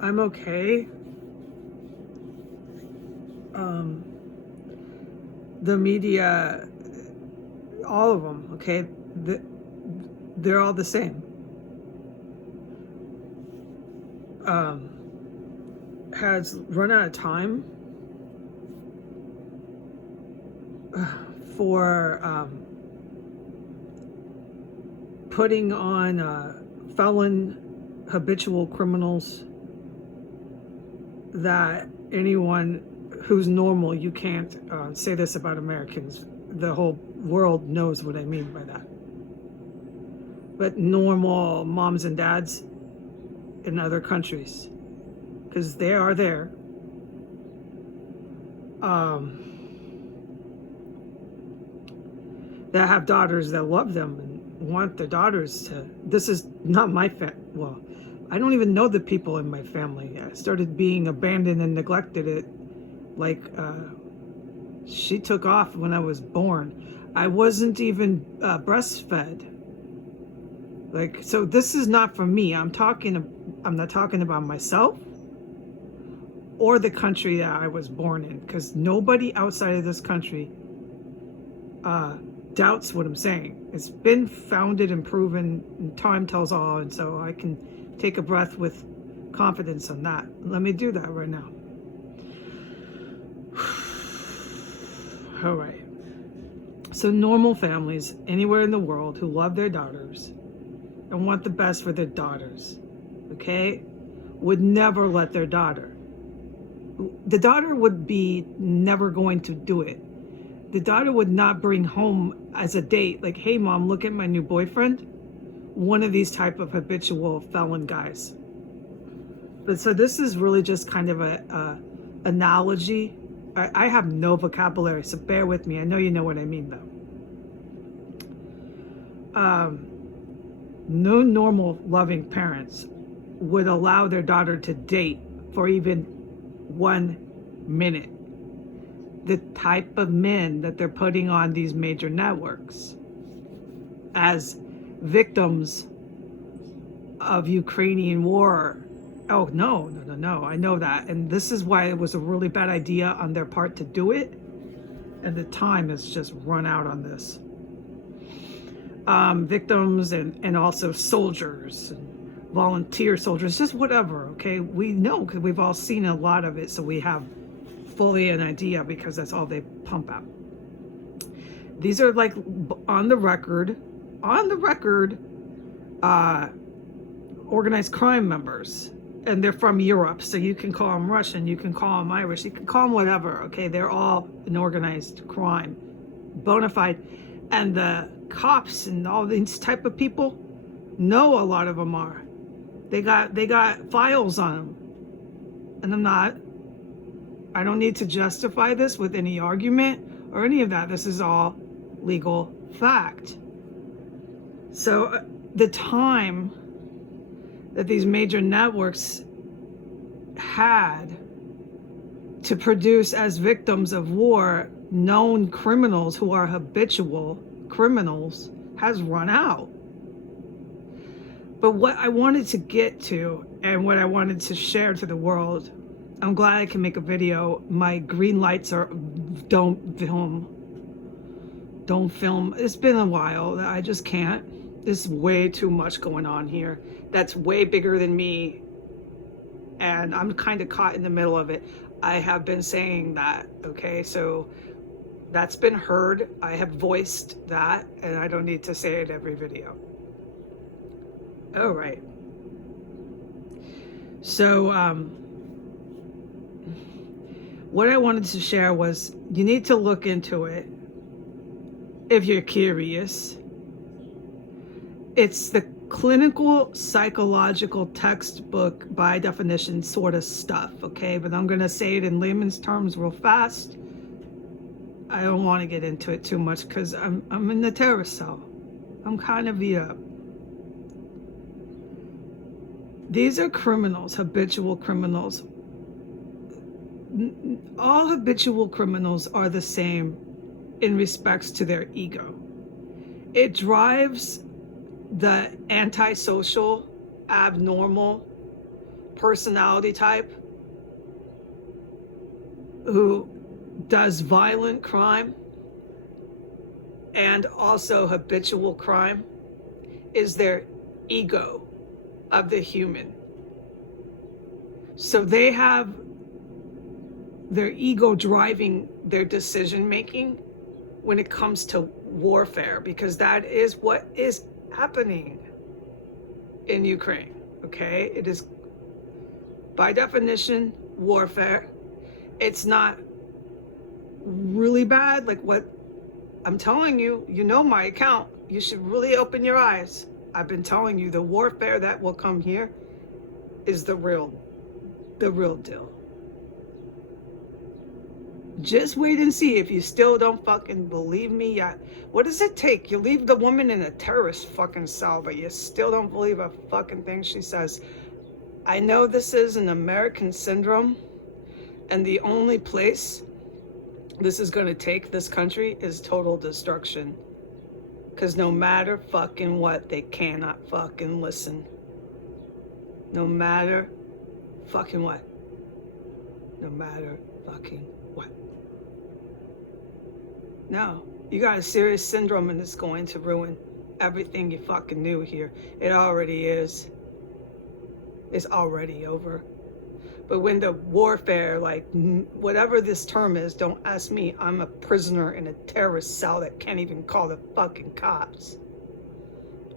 I'm okay. The media, all of them, okay, they're all the same. Has run out of time for putting on felon habitual criminals that anyone who's normal, you can't say this about Americans. The whole world knows what I mean by that. But normal moms and dads in other countries, because they are there, that have daughters that love them and want their daughters to. This is not my well, I don't even know the people in my family. I started being abandoned and neglected. It like she took off when I was born. I wasn't even breastfed. Like, so this is not for me. I'm not talking about myself or the country that I was born in, because nobody outside of this country doubts what I'm saying. It's been founded and proven, and time tells all, and so I can take a breath with confidence on that. Let me do that right now. All right. So normal families anywhere in the world who love their daughters and want the best for their daughters, okay, would never let their daughter. The daughter would be never going to do it. The daughter would not bring home as a date, like, hey mom, look at my new boyfriend, one of these type of habitual felon guys. But so this is really just kind of a analogy. I have no vocabulary, so bear with me. I know you know what I mean though. No normal loving parents would allow their daughter to date for even 1 minute the type of men that they're putting on these major networks as victims of Ukrainian war. Oh, no. I know that. And this is why it was a really bad idea on their part to do it. And the time has just run out on this. Victims and also soldiers, and volunteer soldiers, just whatever, okay? We know because we've all seen a lot of it, so we have fully an idea because that's all they pump out. These are like on the record, organized crime members. And they're from Europe, so you can call them Russian, you can call them Irish, you can call them whatever, okay? They're all an organized crime, bona fide. And the cops and all these type of people know a lot of them are. They got files on them. And I don't need to justify this with any argument or any of that. This is all legal fact. So the time that these major networks had to produce as victims of war known criminals who are habitual criminals has run out. But what I wanted to get to and what I wanted to share to the world, I'm glad I can make a video. My green lights are don't film. It's been a while. I just can't. There's way too much going on here. That's way bigger than me. And I'm kind of caught in the middle of it. I have been saying that, okay? So that's been heard. I have voiced that, and I don't need to say it every video. All right. So what I wanted to share was you need to look into it if you're curious. It's the clinical psychological textbook by definition sort of stuff, okay? But I'm going to say it in layman's terms real fast. I don't want to get into it too much because I'm in the terrorist cell. I'm kind of beat up. These are criminals, habitual criminals. All habitual criminals are the same in respects to their ego. It drives the antisocial, abnormal personality type who does violent crime and also habitual crime is their ego of the human. So they have their ego driving their decision making when it comes to warfare, because that is what is happening in Ukraine. Okay, it is by definition warfare. It's not really bad like what I'm telling you. You know my account. You should really open your eyes. I've been telling you the warfare that will come here is the real deal. Just wait and see if you still don't fucking believe me yet. What does it take? You leave the woman in a terrorist fucking cell, but you still don't believe a fucking thing she says. I know this is an American syndrome, and the only place this is going to take this country is total destruction. Because no matter fucking what, they cannot fucking listen. No matter fucking what. No matter fucking what. No, you got a serious syndrome and it's going to ruin everything you fucking knew here. It already is. It's already over. But when the warfare, like whatever this term is, don't ask me. I'm a prisoner in a terrorist cell that can't even call the fucking cops.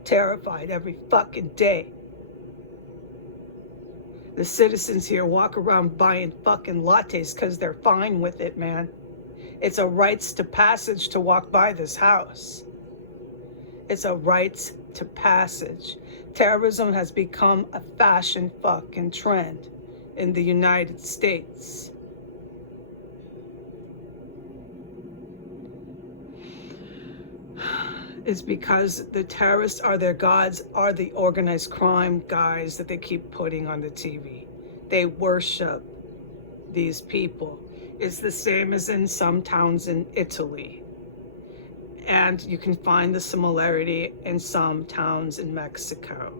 Terrified every fucking day. The citizens here walk around buying fucking lattes because they're fine with it, man. It's a rites to passage to walk by this house. It's a rites to passage. Terrorism has become a fashion fucking trend in the United States. It's because the terrorists are their gods, are the organized crime guys that they keep putting on the TV. They worship these people. It's the same as in some towns in Italy. And you can find the similarity in some towns in Mexico.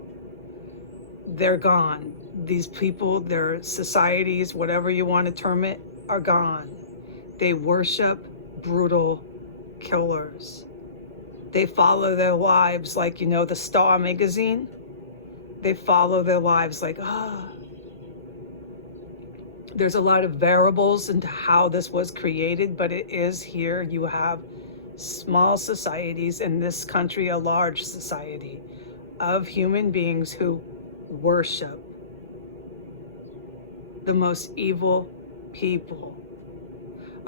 They're gone. These people, their societies, whatever you want to term it, are gone. They worship brutal killers. They follow their lives like, you know, the Star magazine. They follow their lives like, There's a lot of variables into how this was created, but it is here. You have small societies in this country, a large society of human beings who worship the most evil people.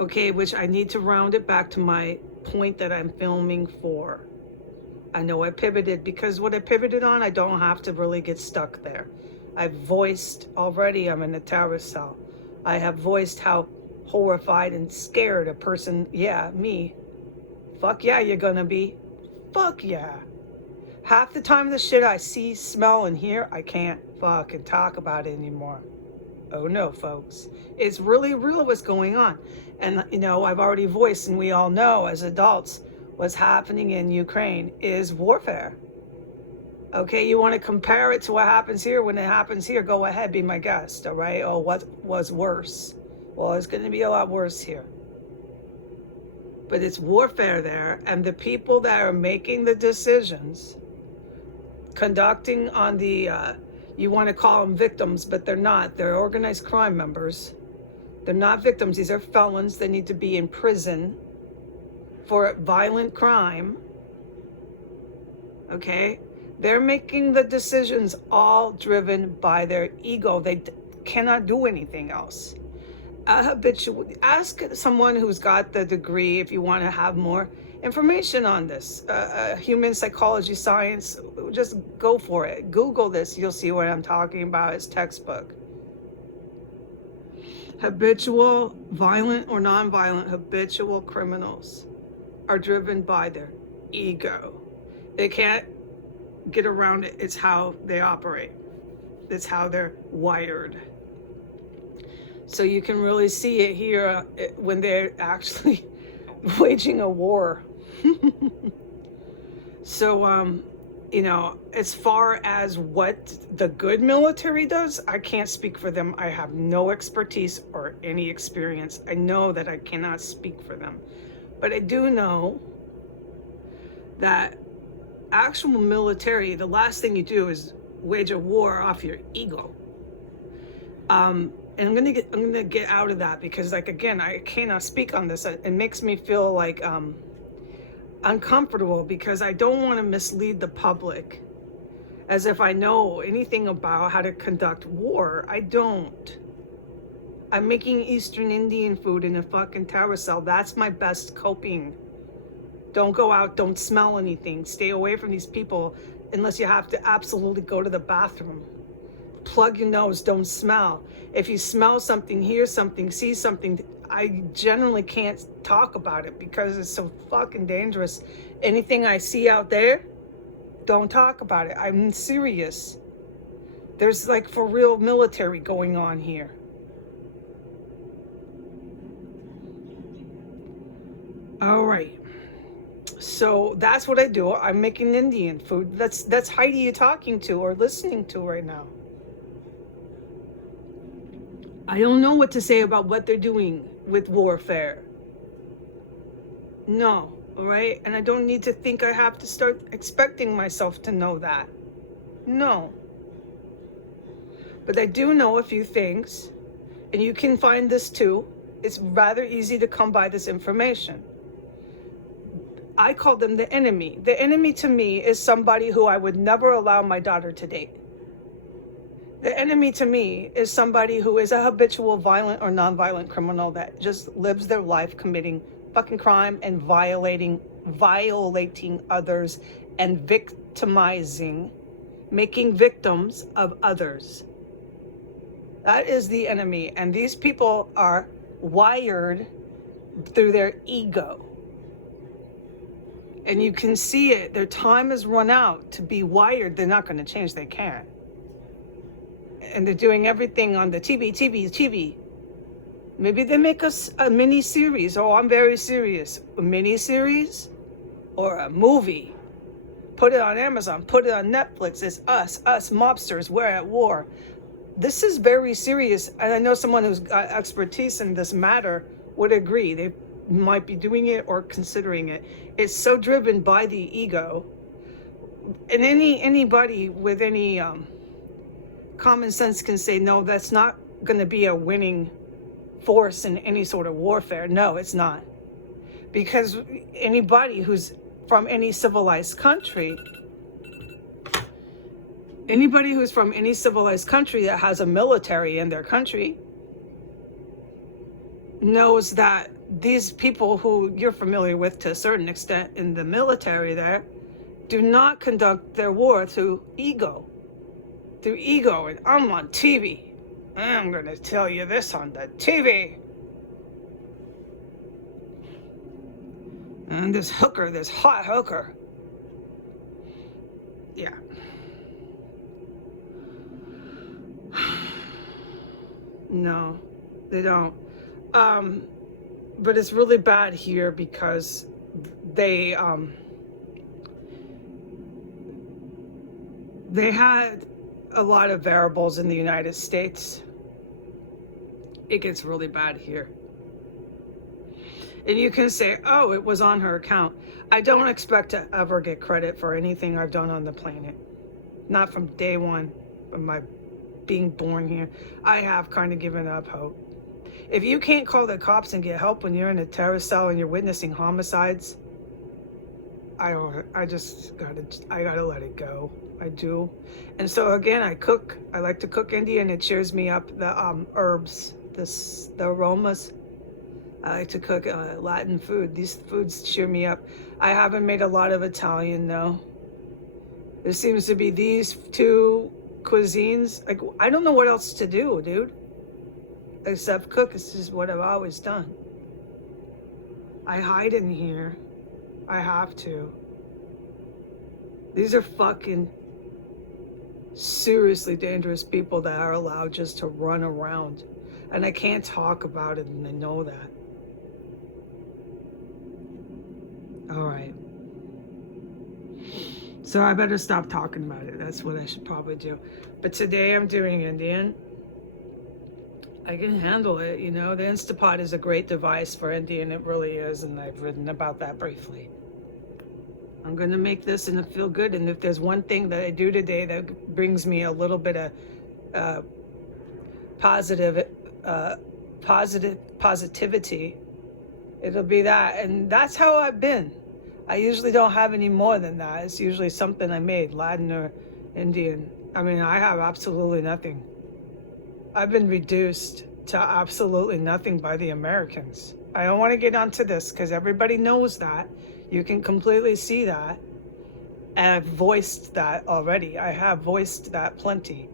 Okay, which I need to round it back to my point that I'm filming for. I know I pivoted because what I pivoted on, I don't have to really get stuck there. I've voiced already I'm in a terrorist cell. I have voiced how horrified and scared a person, yeah, me. Fuck yeah, you're gonna be. Fuck yeah. Half the time the shit I see, smell, and hear, I can't fucking talk about it anymore. Oh no, folks. It's really real what's going on. And, you know, I've already voiced, and we all know as adults, what's happening in Ukraine is warfare. Okay, you want to compare it to what happens here? When it happens here, go ahead, be my guest, all right? Oh, what was worse? Well, it's going to be a lot worse here. But it's warfare there, and the people that are making the decisions, conducting on the, you want to call them victims, but they're not. They're organized crime members. They're not victims. These are felons. They need to be in prison for violent crime. Okay? They're making the decisions all driven by their ego. They cannot do anything else. Ask someone who's got the degree if you want to have more information on this. Human psychology science, just go for it. Google this. You'll see what I'm talking about. It's textbook. Habitual, violent or non-violent, habitual criminals are driven by their ego. They can't get around it. It's how they operate. It's how they're wired. So you can really see it here when they're actually waging a war. So You know, as far as what the good military does, I can't speak for them. I have no expertise or any experience. I know that I cannot speak for them. But I do know that actual military, the last thing you do is wage a war off your ego. And I'm gonna get out of that because, like, again, I cannot speak on this. It makes me feel like uncomfortable because I don't want to mislead the public as if I know anything about how to conduct war. I don't. I'm making Eastern Indian food in a fucking tower cell. That's my best coping. Don't go out, don't smell anything. Stay away from these people unless you have to absolutely go to the bathroom. Plug your nose, don't smell. If you smell something, hear something, see something, I generally can't talk about it because it's so fucking dangerous. Anything I see out there, don't talk about it. I'm serious. There's like for real military going on here. All right. So that's what I do. I'm making Indian food. That's Heidi you're talking to or listening to right now. I don't know what to say about what they're doing with warfare. No, all right? And I don't need to think I have to start expecting myself to know that. No. But I do know a few things, and you can find this too. It's rather easy to come by this information. I call them the enemy. The enemy to me is somebody who I would never allow my daughter to date. The enemy to me is somebody who is a habitual violent or nonviolent criminal that just lives their life committing fucking crime and violating others and victimizing, making victims of others. That is the enemy. And these people are wired through their ego. And you can see it. Their time has run out to be wired. They're not going to change. They can't. And they're doing everything on the TV. Maybe they make us a mini series. Oh, I'm very serious. A mini series or a movie. Put it on Amazon. Put it on Netflix. It's us mobsters. We're at war. This is very serious. And I know someone who's got expertise in this matter would agree. They might be doing it or considering it. It's so driven by the ego. And anybody with any common sense can say, no, that's not going to be a winning force in any sort of warfare. No, it's not. Because anybody who's from any civilized country, that has a military in their country knows that these people who you're familiar with to a certain extent in the military there do not conduct their war through ego. And I'm on TV. I'm going to tell you this on the TV. And this hot hooker. Yeah. No, they don't. But it's really bad here because they had a lot of variables in the United States. It gets really bad here. And you can say, oh, it was on her account. I don't expect to ever get credit for anything I've done on the planet. Not from day one of my being born here. I have kind of given up hope. If you can't call the cops and get help when you're in a terrorist cell and you're witnessing homicides, I gotta let it go. I do. And so again, I cook. I like to cook Indian. It cheers me up. The herbs, the aromas. I like to cook Latin food. These foods cheer me up. I haven't made a lot of Italian though. There seems to be these two cuisines. Like, I don't know what else to do, dude. Except cook. This is what I've always done. I hide in here. I have to. These are fucking seriously dangerous people that are allowed just to run around. And I can't talk about it, and I know that. All right. So I better stop talking about it. That's what I should probably do. But today I'm doing Indian. I can handle it, you know. The Instapot is a great device for Indian. It really is, and I've written about that briefly. I'm going to make this and feel good. And if there's one thing that I do today that brings me a little bit of positivity, it'll be that. And that's how I've been. I usually don't have any more than that. It's usually something I made, Latin or Indian. I mean, I have absolutely nothing. I've been reduced to absolutely nothing by the Americans. I don't want to get onto this because everybody knows that. You can completely see that. And I've voiced that already. I have voiced that plenty.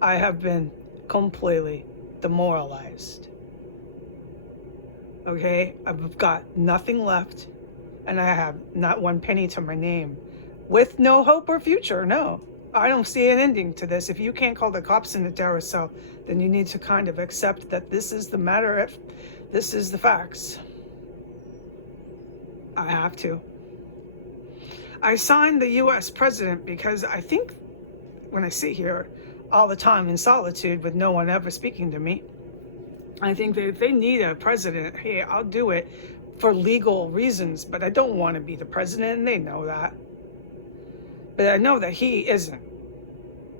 I have been completely demoralized. Okay? I've got nothing left. And I have not one penny to my name. With no hope or future, no. I don't see an ending to this. If you can't call the cops in a terrorist cell, then you need to kind of accept that this is the matter. If this is the facts. I have to. I signed the U.S. president because I think when I sit here all the time in solitude with no one ever speaking to me, I think that if they need a president, hey, I'll do it for legal reasons, but I don't want to be the president, and they know that. But I know that he isn't.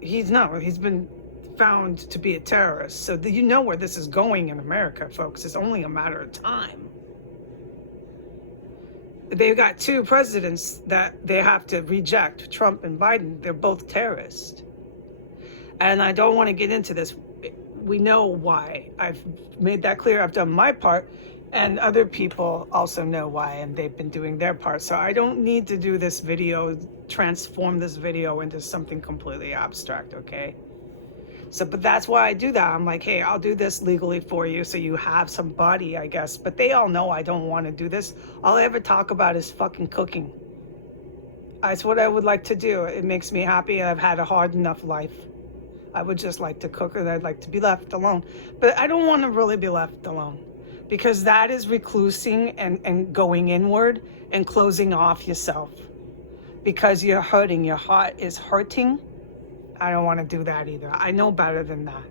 He's not. He's been found to be a terrorist. So you know where this is going in America, folks. It's only a matter of time. They've got two presidents that they have to reject, Trump and Biden. They're both terrorists. And I don't want to get into this. We know why. I've made that clear. I've done my part. And other people also know why, and they've been doing their part. So I don't need to do this video, transform this video into something completely abstract, okay? So, but that's why I do that. I'm like, hey, I'll do this legally for you so you have somebody, I guess. But they all know I don't want to do this. All I ever talk about is fucking cooking. That's what I would like to do. It makes me happy. I've had a hard enough life. I would just like to cook, and I'd like to be left alone. But I don't want to really be left alone. Because that is reclusing and going inward and closing off yourself. Because you're hurting, your heart is hurting. I don't want to do that either. I know better than that.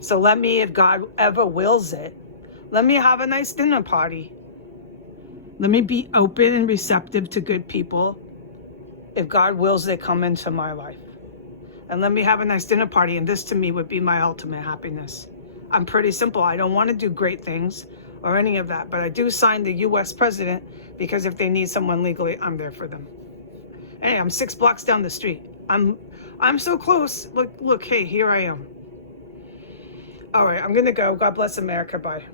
So let me, if God ever wills it, let me have a nice dinner party. Let me be open and receptive to good people. If God wills they come into my life. And let me have a nice dinner party, and this to me would be my ultimate happiness. I'm pretty simple. I don't want to do great things or any of that, but I do sign the U.S. president because if they need someone legally, I'm there for them. Hey, I'm 6 blocks down the street. I'm so close. Look, hey, here I am. All right, I'm going to go. God bless America. Bye.